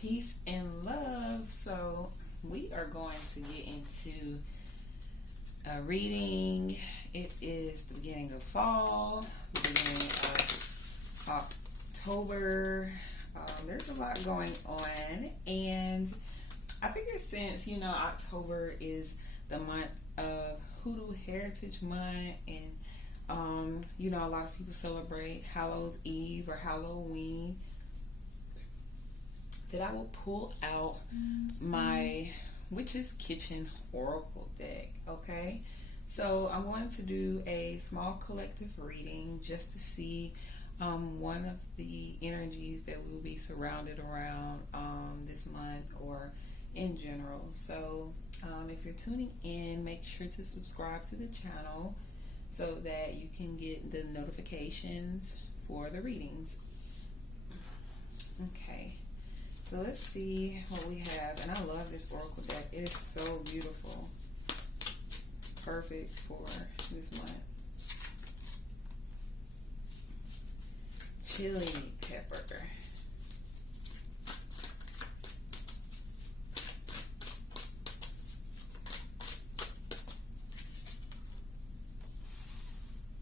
Peace and love. So we are going to get into a reading. It is the beginning of fall, the beginning of October. There's a lot going on, and I figured since October is the month of Hoodoo Heritage Month, and a lot of people celebrate Hallows Eve or Halloween, that I will pull out my Witch's Kitchen Oracle deck. Okay, so I'm going to do a small collective reading just to see one of the energies that we'll be surrounded around this month or in general. So if you're tuning in, make sure to subscribe to the channel so that you can get the notifications for the readings. Okay, so let's see what we have. And I love this oracle deck. It is so beautiful. It's perfect for this month. Chili pepper.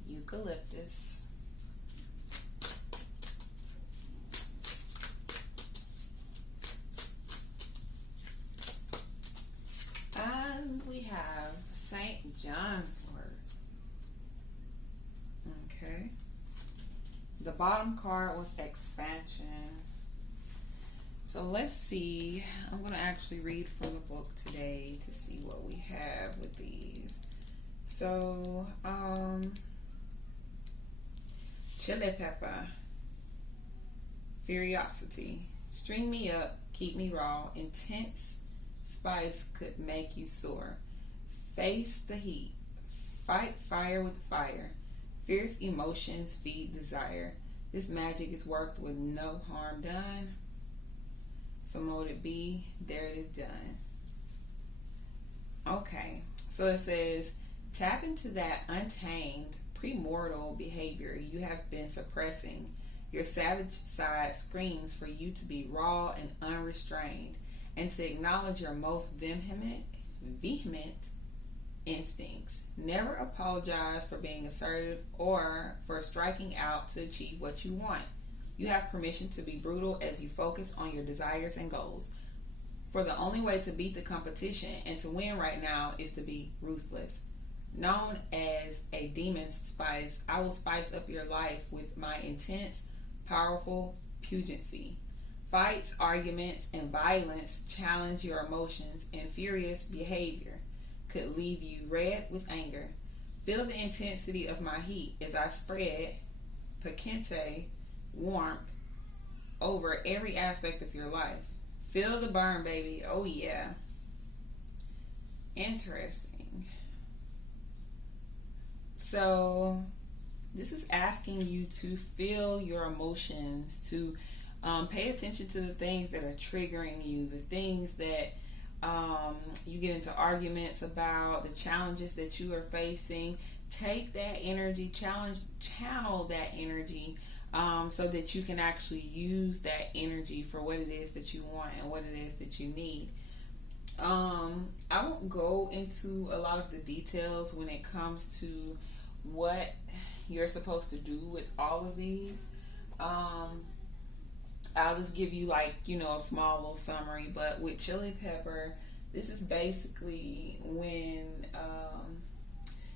Eucalyptus. And we have St. John's wort. Okay. The bottom card was expansion. So let's see. I'm going to actually read from the book today to see what we have with these. So, chili pepper. Curiosity. String me up, keep me raw. Intense spice could make you sore. Face the heat. Fight fire with fire. Fierce emotions feed desire. This magic is worked with no harm done. So mote it be, there it is done. Okay, so it says, tap into that untamed, premortal behavior you have been suppressing. Your savage side screams for you to be raw and unrestrained, and to acknowledge your most vehement instincts. Never apologize for being assertive or for striking out to achieve what you want. You have permission to be brutal as you focus on your desires and goals. For the only way to beat the competition and to win right now is to be ruthless. Known as a demon's spice, I will spice up your life with my intense, powerful pugency. Fights, arguments, and violence challenge your emotions, and furious behavior could leave you red with anger. Feel the intensity of my heat as I spread piquante warmth over every aspect of your life. Feel the burn, baby. Oh yeah. Interesting. So this is asking you to feel your emotions, to pay attention to the things that are triggering you, the things that you get into arguments about, the challenges that you are facing. Take that energy, channel that energy, so that you can actually use that energy for what it is that you want and what it is that you need. I won't go into a lot of the details when it comes to what you're supposed to do with all of these. I'll just give you a small little summary. But with chili pepper, this is basically when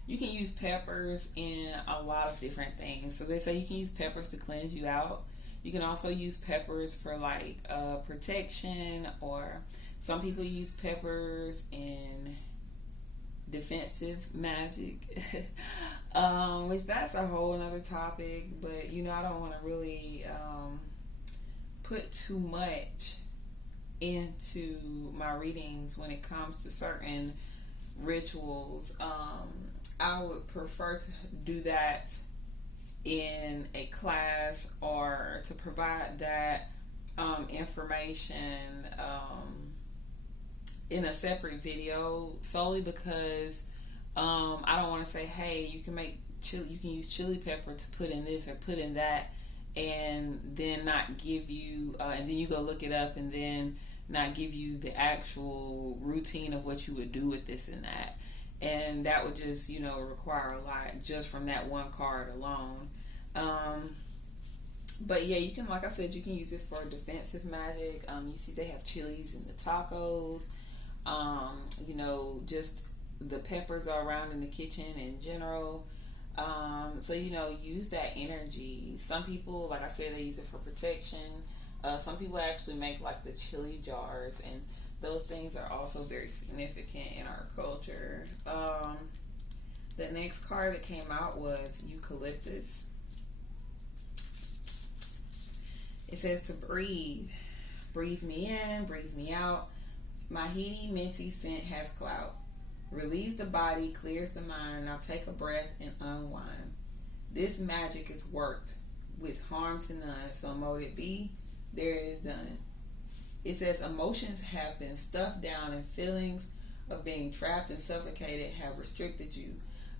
you can use peppers in a lot of different things. So they say you can use peppers to cleanse you out. You can also use peppers for protection, or some people use peppers in defensive magic, which that's a whole another topic. But I don't want to really put too much into my readings when it comes to certain rituals. I would prefer to do that in a class, or to provide that information in a separate video, solely because I don't want to say, hey, you can use chili pepper to put in this or put in that, and then not give you, and then you go look it up and then not give you the actual routine of what you would do with this and that. And that would just, require a lot just from that one card alone. But yeah, you can, like I said, you can use it for defensive magic. You see they have chilies in the tacos. Just the peppers are around in the kitchen in general. So use that energy. Some people, like I said, they use it for protection. Some people actually make like the chili jars, and those things are also very significant in our culture. The next card that came out was eucalyptus. It says to breathe. Breathe me in, breathe me out. My heady, minty scent has clout. Relieves the body, clears the mind. Now take a breath and unwind. This magic is worked with harm to none. So mote it be, there it is done. It says emotions have been stuffed down and feelings of being trapped and suffocated have restricted you.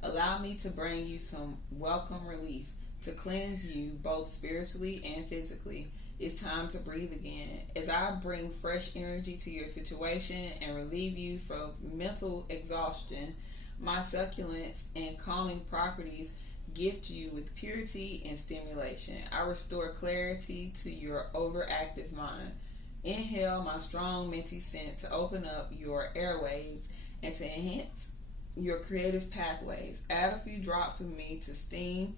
Allow me to bring you some welcome relief to cleanse you both spiritually and physically. It's time to breathe again. As I bring fresh energy to your situation and relieve you from mental exhaustion, my succulents and calming properties gift you with purity and stimulation. I restore clarity to your overactive mind. Inhale my strong minty scent to open up your airwaves and to enhance your creative pathways. Add a few drops of me to steam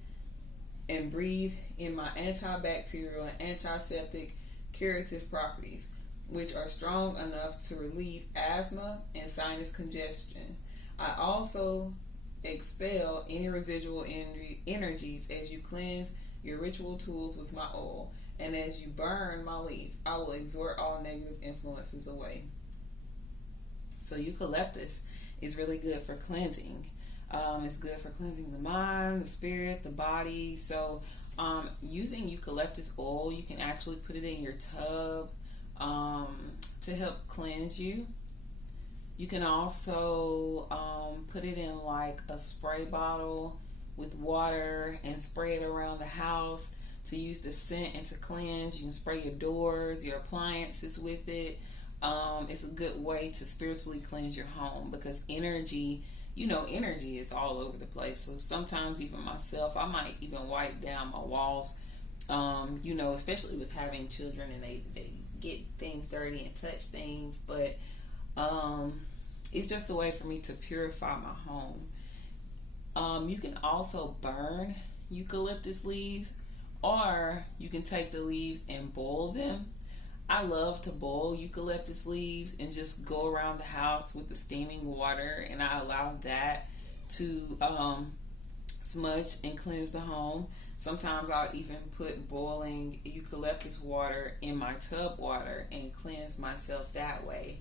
and breathe in my antibacterial and antiseptic curative properties, which are strong enough to relieve asthma and sinus congestion. I also expel any residual energies as you cleanse your ritual tools with my oil, and as you burn my leaf, I will exhort all negative influences away. So eucalyptus is really good for cleansing. It's good for cleansing the mind, the spirit, the body. So using eucalyptus oil, you can actually put it in your tub to help cleanse you. You can also put it in like a spray bottle with water and spray it around the house to use the scent and to cleanse. You can spray your doors, your appliances with it. It's a good way to spiritually cleanse your home because energy is all over the place. So sometimes even myself, I might even wipe down my walls, especially with having children and they get things dirty and touch things. But it's just a way for me to purify my home. You can also burn eucalyptus leaves, or you can take the leaves and boil them. I love to boil eucalyptus leaves and just go around the house with the steaming water, and I allow that to smudge and cleanse the home. Sometimes I'll even put boiling eucalyptus water in my tub water and cleanse myself that way.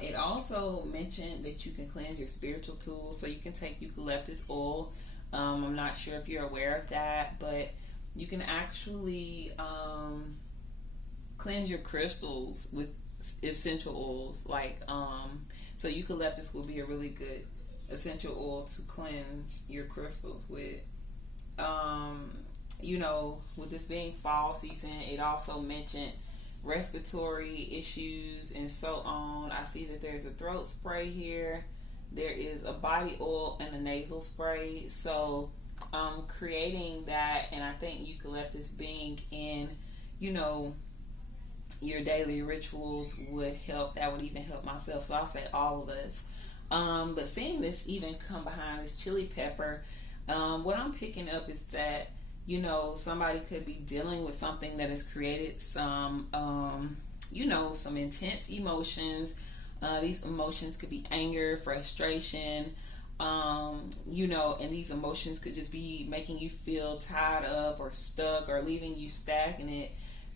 It also mentioned that you can cleanse your spiritual tools, so you can take eucalyptus oil. I'm not sure if you're aware of that, but you can actually cleanse your crystals with essential oils. So eucalyptus will be a really good essential oil to cleanse your crystals with. With this being fall season, it also mentioned respiratory issues and so on. I see that there's a throat spray here. There is a body oil and a nasal spray. So creating that, and I think eucalyptus being in, your daily rituals would help. That would even help myself. So I'll say all of us. But seeing this even come behind this chili pepper, what I'm picking up is that, somebody could be dealing with something that has created some intense emotions. These emotions could be anger, frustration, and these emotions could just be making you feel tied up or stuck or leaving you stagnant.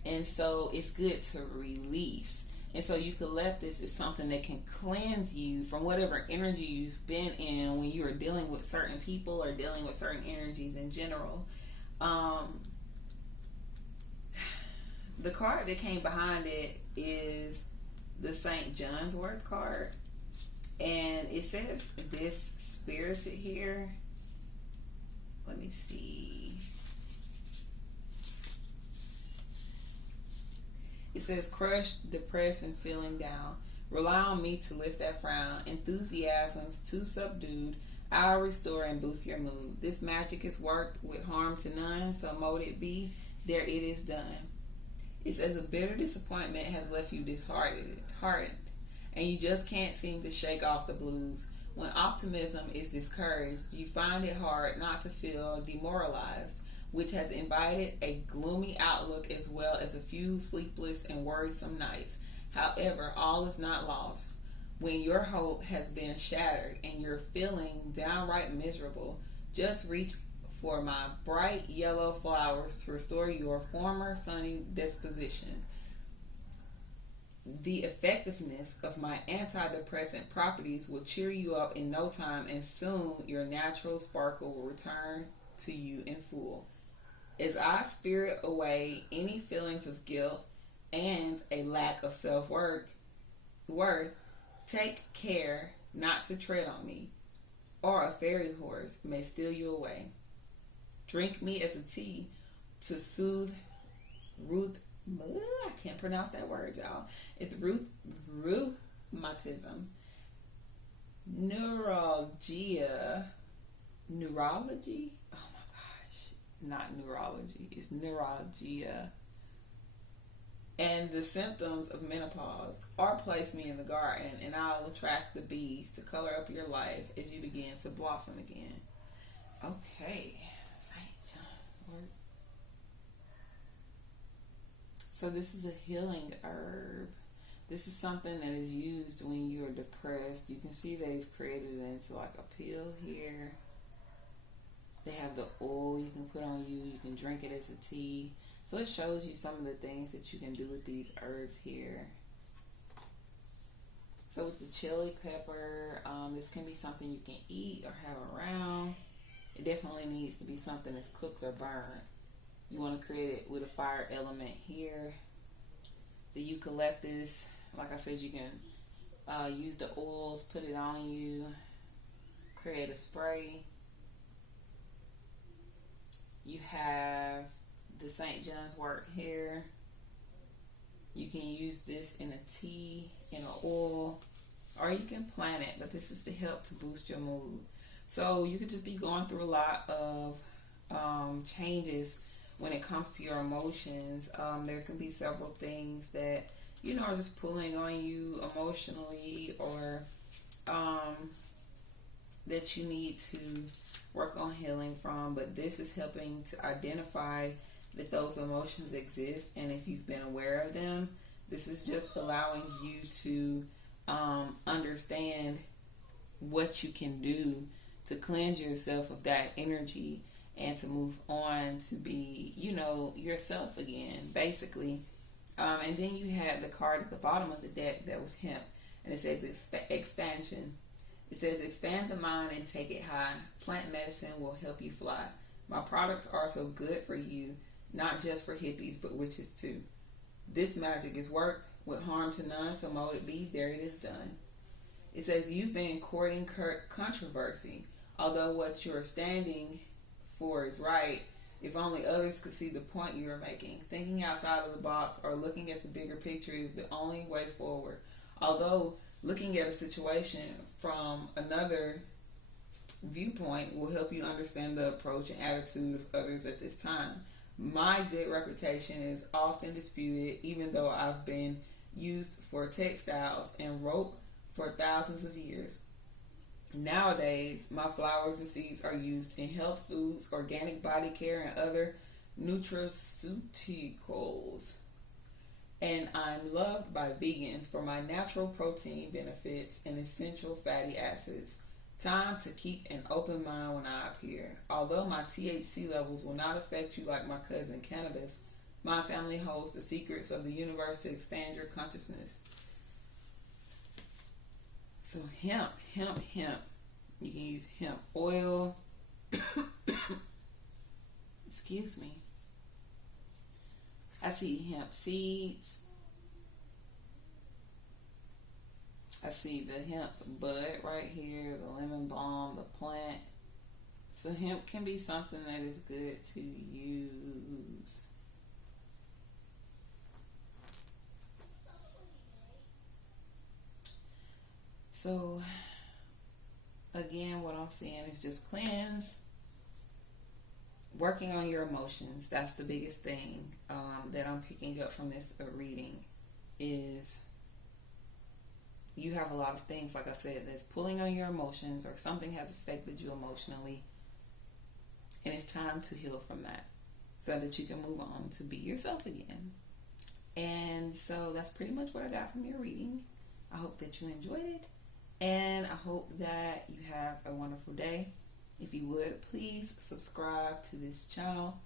And so it's good to release. And so eucalyptus is something that can cleanse you from whatever energy you've been in when you are dealing with certain people or dealing with certain energies in general. The card that came behind it is the St. John's Wort card. And it says this spirited here. Let me see. It says, crushed, depressed, and feeling down. Rely on me to lift that frown. Enthusiasm's too subdued. I'll restore and boost your mood. This magic is worked with harm to none, so mote it be. There it is done. It says, a bitter disappointment has left you disheartened, and you just can't seem to shake off the blues. When optimism is discouraged, you find it hard not to feel demoralized, which has invited a gloomy outlook as well as a few sleepless and worrisome nights. However, all is not lost. When your hope has been shattered and you're feeling downright miserable, just reach for my bright yellow flowers to restore your former sunny disposition. The effectiveness of my antidepressant properties will cheer you up in no time, and soon your natural sparkle will return to you in full. As I spirit away any feelings of guilt and a lack of self-worth, take care not to tread on me, or a fairy horse may steal you away. Drink me as a tea to soothe I can't pronounce that word, y'all. It's rheumatism, neurology. Oh my gosh, not neurology. It's neuralgia. And the symptoms of menopause. Or place me in the garden, and I'll attract the bees to color up your life as you begin to blossom again. Okay, St. John wort. So this is a healing herb. This is something that is used when you're depressed. You can see they've created it into like a pill here. They have the oil you can put on you. You can drink it as a tea. So it shows you some of the things that you can do with these herbs here. So with the chili pepper, this can be something you can eat or have around. It definitely needs to be something that's cooked or burned. You want to create it with a fire element here. The eucalyptus, like I said, you can use the oils, put it on you, create a spray. You have the St. John's wort here. You can use this in a tea, in an oil, or you can plant it, but this is to help to boost your mood. So you could just be going through a lot of changes when it comes to your emotions. There can be several things that, are just pulling on you emotionally, or that you need to work on healing from. But this is helping to identify that those emotions exist, and if you've been aware of them, this is just allowing you to understand what you can do to cleanse yourself of that energy and to move on to be, yourself again, basically. And then you have the card at the bottom of the deck that was hemp, and it says expansion. It says, expand the mind and take it high. Plant medicine will help you fly. My products are so good for you, not just for hippies, but witches too. This magic is worked with harm to none, so mote it be. There it is done. It says, you've been courting controversy. Although what you're standing for is right, if only others could see the point you are making. Thinking outside of the box or looking at the bigger picture is the only way forward. Although looking at a situation from another viewpoint will help you understand the approach and attitude of others at this time. My good reputation is often disputed, even though I've been used for textiles and rope for thousands of years. Nowadays, my flowers and seeds are used in health foods, organic body care, and other nutraceuticals. And I'm loved by vegans for my natural protein benefits and essential fatty acids. Time to keep an open mind when I appear. Although my THC levels will not affect you like my cousin cannabis, my family holds the secrets of the universe to expand your consciousness. So hemp. You can use hemp oil. Excuse me. I see hemp seeds. I see the hemp bud right here, the lemon balm, the plant. So hemp can be something that is good to use. So again, what I'm saying is just cleanse, working on your emotions. That's the biggest thing that I'm picking up from this reading is you have a lot of things, like I said, that's pulling on your emotions, or something has affected you emotionally, and it's time to heal from that so that you can move on to be yourself again. And so that's pretty much what I got from your reading. I hope that you enjoyed it, and I hope that you have a wonderful day. If you would, please subscribe to this channel,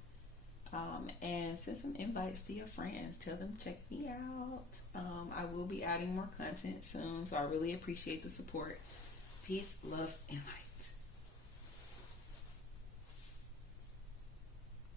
and send some invites to your friends. Tell them check me out. I will be adding more content soon, so I really appreciate the support. Peace, love, and light.